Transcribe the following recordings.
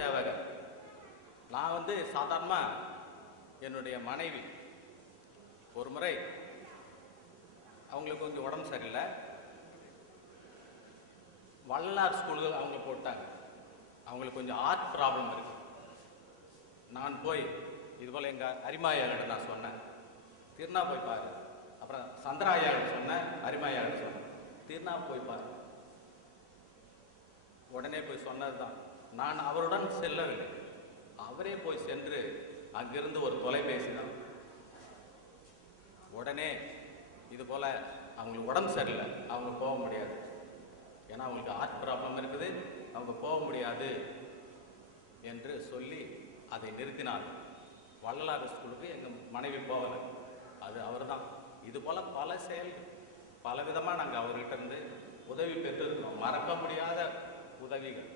சேவகர். நான் வந்து சாதாரணமாக என்னுடைய மனைவி ஒரு முறை அவங்களுக்கு கொஞ்சம் உடம்பு சரியில்லை, வள்ளலார் ஸ்கூல்கள் அவங்க போட்டாங்க. அவங்களுக்கு கொஞ்சம் ஆர்ட் ப்ராப்ளம் இருக்கு. நான் போய் இதுபோல் எங்கள் அரிமாயாகிட்ட நான் சொன்னேன், திருநா போய் பாரு. அப்புறம் சந்திராயாகிட்ட சொன்னேன், அரிமாயாகிட்ட சொன்னேன், திருநா போய் பாரு. உடனே போய் சொன்னது தான். நான் அவருடன் செல்லவில்லை, அவரே போய் சென்று அங்கிருந்து ஒரு தொலைபேசி தான். உடனே இது போல் அவங்களுக்கு உடம்பு சரியில்லை, அவங்க போக முடியாது, ஏன்னா அவங்களுக்கு ஹார்ட் ப்ராப்ளம் இருக்குது, அவங்க போக முடியாது என்று சொல்லி அதை நிறுத்தினார். வள்ளலார் ஸ்கூலுக்கு எங்கள் மனைவி போகலை, அது அவர் தான். இது போல் பல செயல்கள் பல விதமாக நாங்கள் அவர்கிட்ட இருந்து உதவி பெற்றிருக்கிறோம், மறக்க முடியாத உதவிகள்.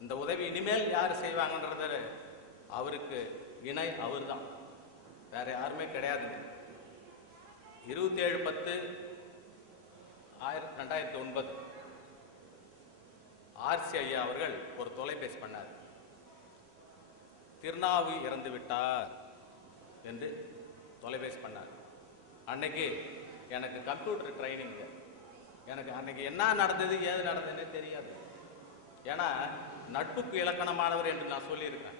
இந்த உதவி இனிமேல் யார் செய்வாங்கன்றத அவருக்கு இணை அவர் தான், வேற யாருமே கிடையாது. 27/10/2009 ஆர்சி ஐயா அவர்கள் ஒரு தொலைபேசி பண்ணார். திருநாவு இறந்து விட்டார் என்று தொலைபேசி பண்ணார். அன்னைக்கு எனக்கு கம்ப்யூட்டர் ட்ரைனிங், எனக்கு அன்னைக்கு என்ன நடந்தது ஏது நடந்ததுன்னே தெரியாது. ஏன்னா நட்புக்கு இலக்கணமானவர் என்று நான் சொல்லியிருக்கேன்.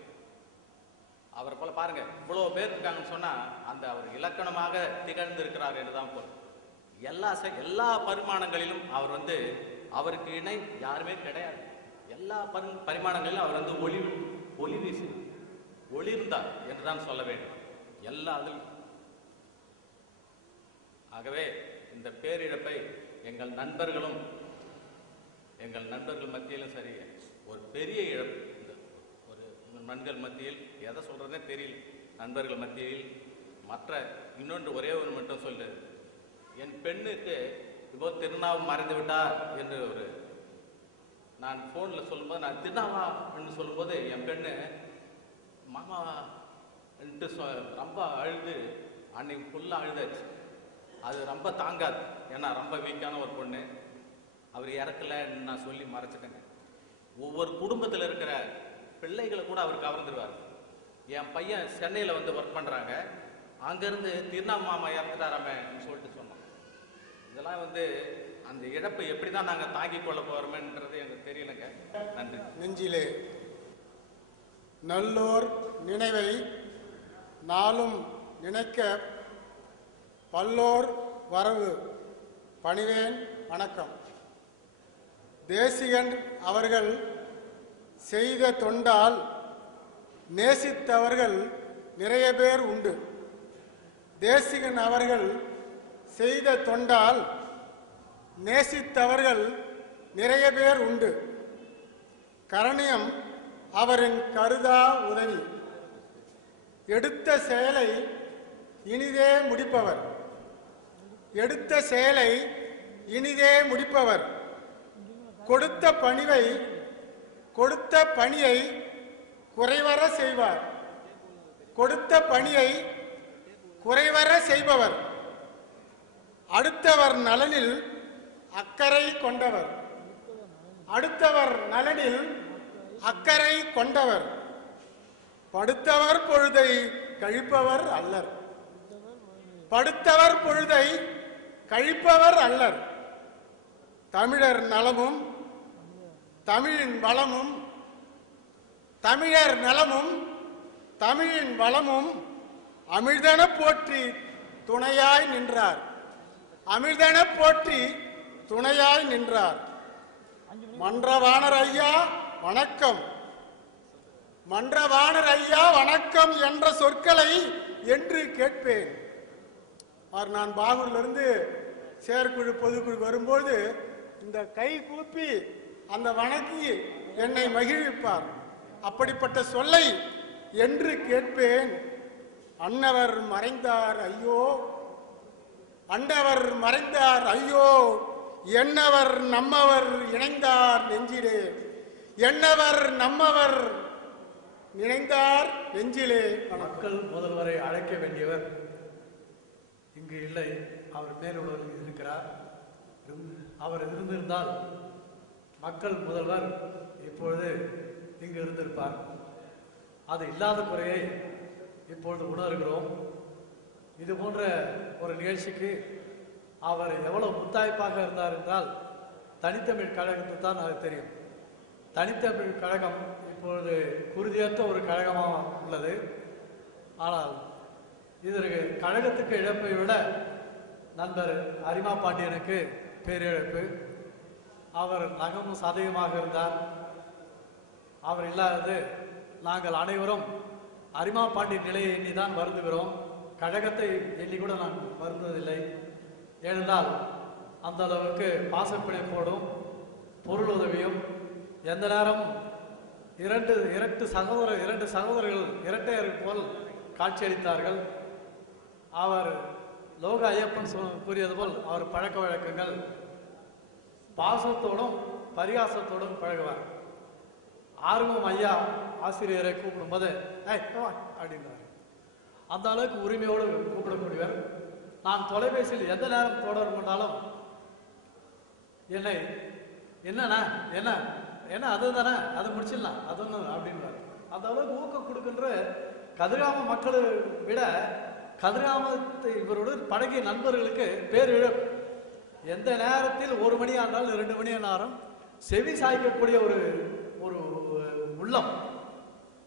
அவரை போல பாருங்க, இவ்வளோ பேர் இருக்காங்கன்னு சொன்னா அந்த அவர் இலக்கணமாக திகழ்ந்திருக்கிறார் என்றுதான் பொருள். எல்லா பரிமாணங்களிலும் அவர் வந்து அவருக்கு இணை யாருமே கிடையாது. எல்லா பரிமாணங்களிலும் அவர் வந்து ஒளி வீசி ஒளிர்ந்தார் என்றுதான் சொல்ல வேண்டும் எல்லா அதிலும். ஆகவே இந்த பேரிழப்பை எங்கள் நண்பர்கள் மத்தியிலும் சரி, ஒரு பெரிய இழப்பு. ஒரு நண்பர்கள் மத்தியில் எதை சொல்றதே தெரியல, நண்பர்கள் மத்தியில். மற்ற இன்னொன்று ஒரே ஒன்று மட்டும் சொல்லு, என் பெண்ணுக்கு இப்போ திருநாவு மறைந்து விட்டார் என்று நான் ஃபோனில் சொல்லும்போது, நான் திருநாவா என்று சொல்லும்போது என் பெண்ணு மாமா ரொம்ப அழுது, அன்னைக்கு ஃபுல்லாக அழுதாச்சு. அது ரொம்ப தாங்காது, ஏன்னா ரொம்ப வீக்கான ஒரு பொண்ணு. அவர் இறக்கலைன்னு நான் சொல்லி மறைச்சிட்டேங்க. ஒவ்வொரு குடும்பத்தில் இருக்கிற பிள்ளைகளை கூட அவர் கவர்ந்துருவார். என் பையன் சென்னையில் வந்து ஒர்க் பண்ணுறாங்க, அங்கேருந்து திருநாமாமா இறந்துட்டாராமேன்னு சொல்லிட்டு சொன்னோம். இதெல்லாம் வந்து அந்த இழப்பை எப்படி தான் நாங்கள் தாங்கிக் கொள்ள போகிறோமேன்றது எனக்கு தெரியலைங்க. நன்றி. நெஞ்சிலே நல்லோர் நினைவை நாளும் நினைக்க பல்லோர் வரவு பணிவேன் வணக்கம். தேசிகன் அவர்கள் செய்த தொண்டால் நேசித்தவர்கள் நிறைய பேர் உண்டு. தேசிகன் அவர்கள் செய்த தொண்டால் நேசித்தவர்கள் நிறைய பேர் உண்டு. கரணியம் அவரின் கருதா உதவி. எடுத்த செயலை இனிதே முடிப்பவர். எடுத்த செயலை இனிதே முடிப்பவர். கொடுத்த பணியை குறைவர செய்வார். கொடுத்த பணியை குறைவர செய்பவர். அடுத்தவர் நலனில் அக்கறை கொண்டவர். அடுத்தவர் நலனில் அக்கறை கொண்டவர். படுத்தவர் பொழுதை கழிப்பவர் அல்லர். படுத்தவர் பொழுதை கழிப்பவர் அல்லர். தமிழர் நலமும் தமிழின் வளமும், தமிழர் நலமும் தமிழின் வளமும் அமிழ்தன போற்றி துணையாய் நின்றார். அமிழ்தன போற்றி துணையாய் நின்றார். மன்றவாணர் ஐயா வணக்கம். மன்றவாணர் ஐயா வணக்கம் என்ற சொற்களை என்று கேட்பேன். நான் பாகூரிலிருந்து செயற்குழு பொதுக்குழு வரும்போது இந்த கை கூப்பி அந்த வணக்கி என்னை மகிழ்விப்பார். அப்படிப்பட்ட சொல்லை என்று கேட்பேன். அன்னவர் மறைந்தார் ஐயோ, அண்டவர் மறைந்தார் ஐயோ, என்னவர் நம்மவர் இணைந்தார் நெஞ்சிலே, என்னவர் நம்மவர் இணைந்தார் நெஞ்சிலே. மக்கள் முதல்வரை அழைக்க வேண்டியவர் இங்கு இல்லை, அவர் மேலுள்ளவர் இருக்கிறார். அவர் இருந்திருந்தால் மக்கள் முதல்வர் இப்பொழுது இங்கு இருந்திருப்பார். அது இல்லாத குறையை இப்பொழுது உணர்கிறோம். இது போன்ற ஒரு நிகழ்ச்சிக்கு அவர் எவ்வளவு முத்தாய்ப்பாக இருந்தார் என்றால் தனித்தமிழ் கழகத்தை தான் அது தெரியும். தனித்தமிழ் கழகம் இப்பொழுது குருதியற்ற ஒரு கழகமாக உள்ளது. ஆனால் இதற்கு கழகத்துக்கு இழப்பை விட நண்பர் அரிமா பாண்டியனுக்கு பேரிழப்பு. அவர் நகமும் சதயமாக இருந்தார். அவர் இல்லாதது நாங்கள் அனைவரும் அரிமா பாண்டியன் நிலையை எண்ணிதான் வருந்துகிறோம். கழகத்தை எண்ணி கூட நான் வருந்துவதில்லை. ஏனென்றால் அந்த அளவுக்கு பாசப்பிணைப்போடும் பொருள் உதவியும் எந்த நேரம் இரண்டு சகோதரர்கள் இரட்டையர் போல் காட்சியளித்தார்கள். அவர் லோக ஐயப்பன் கூறியது போல் அவர் பழக்க வழக்கங்கள் பாசத்தோடும் பரிகாசத்தோடும் பழகுவார். ஆர்வம் ஐயா ஆசிரியரை கூப்பிடும்போது அப்படின்னார். அந்த அளவுக்கு உரிமையோடு கூப்பிடக்கூடியவர். நான் தொலைபேசியில் எந்த நேரம் தொடர்பு கொண்டாலும் என்னை என்னண்ணா என்ன என்ன அது தானே அது முடிச்சிடலாம் அது ஒன்று அப்படின்றார். அந்த அளவுக்கு ஊக்கம் கொடுக்கின்ற கதிர்காம மக்களை விட கதிர்காமத்தை இவருடன் பழகிய நண்பர்களுக்கு பேரிழப்பு. எந்த நேரத்தில் 1 மணி ஆனாலும் 2 மணி நேரம் செவி சாய்க்கக்கூடிய ஒரு ஒரு உள்ளம்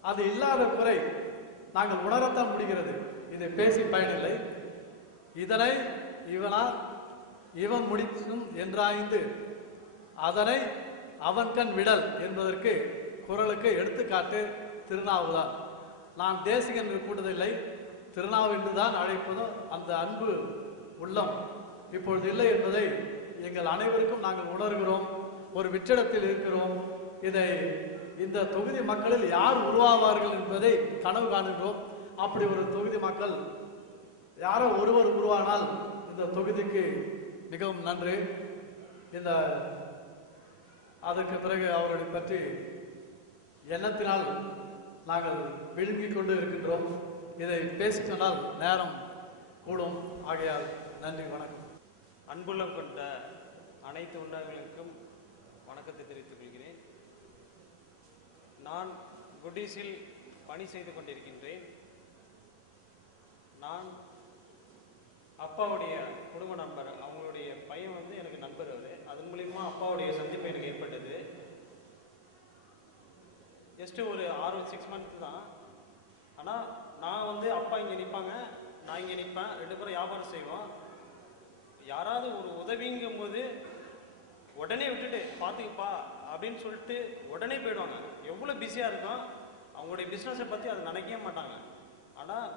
அது இல்லாத குறை நாங்கள் உணரத்தான் முடிகிறது. இதை பேசி பயனில்லை. இதனை இவன் முடிக்கும் என்றாய்ந்து அதனை அவன் கண் விடல் என்பதற்கு குரலுக்கு எடுத்துக்காட்டு திருநாவுதான். நான் தேசிகன் என்று கூட்டதில்லை, திருநாவு என்றுதான் அழைப்பதும் அந்த அன்பு உள்ளம் இப்பொழுது இல்லை என்பதை எங்கள் அனைவருக்கும் நாங்கள் உணர்கிறோம். ஒரு வெற்றிடத்தில் இருக்கிறோம். இதை இந்த தொகுதி மக்களில் யார் உருவாவார்கள் என்பதை கனவு காணுகிறோம். அப்படி ஒரு தொகுதி மக்கள் யாரோ ஒருவர் உருவானால் இந்த தொகுதிக்கு மிகவும் நன்று. இந்த அதற்கு பிறகு அவர்களை பற்றி எண்ணத்தினால் நாங்கள் விழுங்கிக் கொண்டு இருக்கின்றோம். இதை பேசி சொன்னால் நேரம் கூடும். ஆகையால் நன்றி, வணக்கம். அன்புள்ளம் கொண்ட அனைத்து உண்டங்களுக்கும் வணக்கத்தை தெரிவித்துக் கொள்கிறேன். நான் குட்டீஸில் பணி செய்து கொண்டிருக்கின்றேன். நான் அப்பாவுடைய குடும்ப நண்பர், அவங்களுடைய பையன் வந்து எனக்கு நண்பர். அதன் மூலியமா அப்பாவுடைய சந்திப்பு எனக்கு ஏற்பட்டது. ஜஸ்ட் ஒரு 6-6 மந்த் தான். ஆனால் நான் வந்து அப்பா இங்கே நிற்பாங்க, நான் இங்கே நிற்பேன், 2 பேரும் வியாபாரம் செய்வோம். யாராவது ஒரு உதவிங்கும் போது உடனே விட்டுட்டு பார்த்துக்கப்பா அப்படின்னு சொல்லிட்டு உடனே போயிடுவாங்க. எவ்வளோ பிஸியாக இருக்கும், அவங்களுடைய பிஸ்னஸை பற்றி அதை நினைக்கவே மாட்டாங்க. ஆனால்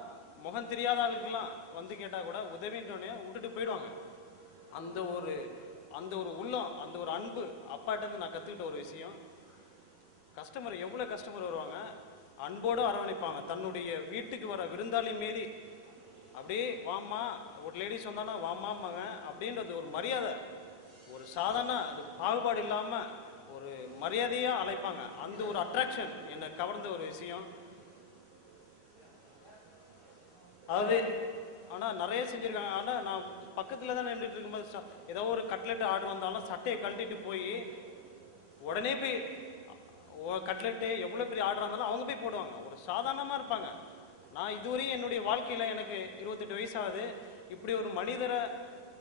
முகம் தெரியாத ஆளுக்கெல்லாம் வந்து கேட்டால் கூட உதவின்றோடனே விட்டுட்டு போயிடுவாங்க. அந்த ஒரு உள்ளம், அந்த ஒரு அன்பு அப்பாட்டேருந்து நான் கற்றுக்கிட்ட ஒரு விஷயம். கஸ்டமர் எவ்வளோ கஸ்டமர் வருவாங்க, அன்போடு அரவணைப்பாங்க. தன்னுடைய வீட்டுக்கு வர விருந்தாளி மாரி அப்படியே வாமா, ஒரு லேடிஸ் வந்தானா வாமாம்பாங்க. அப்படின்றது ஒரு மரியாதை, ஒரு சாதாரண பாகுபாடு இல்லாமல் ஒரு மரியாதையாக அழைப்பாங்க. அந்த ஒரு அட்ராக்ஷன் என்னை கவர்ந்த ஒரு விஷயம். அதாவது ஆனால் நிறைய செஞ்சுருக்காங்க. ஆனால் நான் பக்கத்தில் தான் நின்றுட்டு இருக்கும்போது ஏதோ ஒரு கட்லெட் ஆர்டர் வந்தாலும் சட்டையை கழட்டிட்டு போய் உடனே போய் கட்லெட்டு எவ்வளோ பெரிய ஆர்டர் இருந்தாலும் அவங்க போய் போடுவாங்க. ஒரு சாதாரணமாக இருப்பாங்க. நான் இதுவரையும் என்னுடைய வாழ்க்கையில் எனக்கு 28 வயசாகுது. இப்படி ஒரு மனிதரை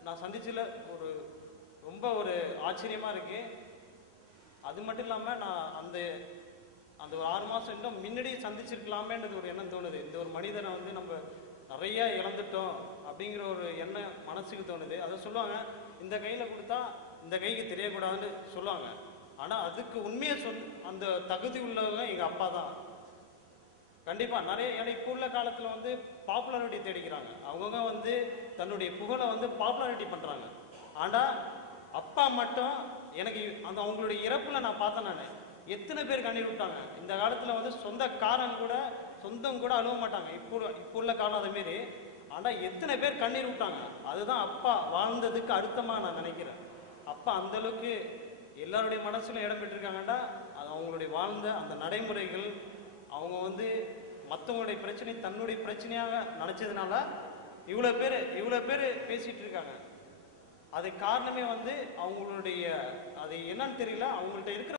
நான் சந்திச்சதில் ரொம்ப ஒரு ஆச்சரியமாக இருக்கு. அது மட்டும் இல்லாமல் நான் அந்த ஒரு 6 மாதம் இன்னும் முன்னாடி சந்திச்சிருக்கலாமேன்றது ஒரு எண்ணம் தோணுது. இந்த ஒரு மனிதனை வந்து நம்ம நிறைய இழந்துட்டோம் அப்படிங்கிற ஒரு எண்ணம் மனசுக்கு தோணுது. அதை சொல்லுவாங்க, இந்த கையில் கொடுத்தா இந்த கைக்கு தெரியக்கூடாதுன்னு சொல்லுவாங்க. ஆனால் அதுக்கு உண்மையை அந்த தகுதி உள்ளவங்க எங்கள் அப்பா தான். கண்டிப்பாக நிறைய இப்போ உள்ள காலத்தில் வந்து பாப்புலாரிட்டி தேடிக்கிறாங்க. அவங்கவுங்க வந்து தன்னுடைய புகழை வந்து பாப்புலாரிட்டி பண்ணுறாங்க. ஆனால் அப்பா மட்டும் எனக்கு அவங்களுடைய இறப்பில் நான் பார்த்தேன். நான் எத்தனை பேர் கண்ணீர் விட்டாங்க. இந்த காலத்தில் வந்து சொந்தம் கூட அழுவ மாட்டாங்க. இப்போ உள்ள காலம் அதுமாரி. ஆனால் எத்தனை பேர் கண்ணீர் விட்டாங்க. அதுதான் அப்பா வாழ்ந்ததுக்கு அர்த்தமாக நான் நினைக்கிறேன். அப்பா அந்தளவுக்கு எல்லாருடைய மனசுல இடம் பெற்றிருக்காங்கடா. அது அவங்களுடைய வாழ்ந்த அந்த நடைமுறைகள், அவங்க வந்து மற்றவங்களுடைய பிரச்சனை தன்னுடைய பிரச்சனையாக நினச்சதுனால இவ்வளோ பேர் பேசிகிட்டு இருக்காங்க. அது காரணமே வந்து அவங்களுடைய அது என்னன்னு தெரியல, அவங்கள்ட்ட இருக்கிற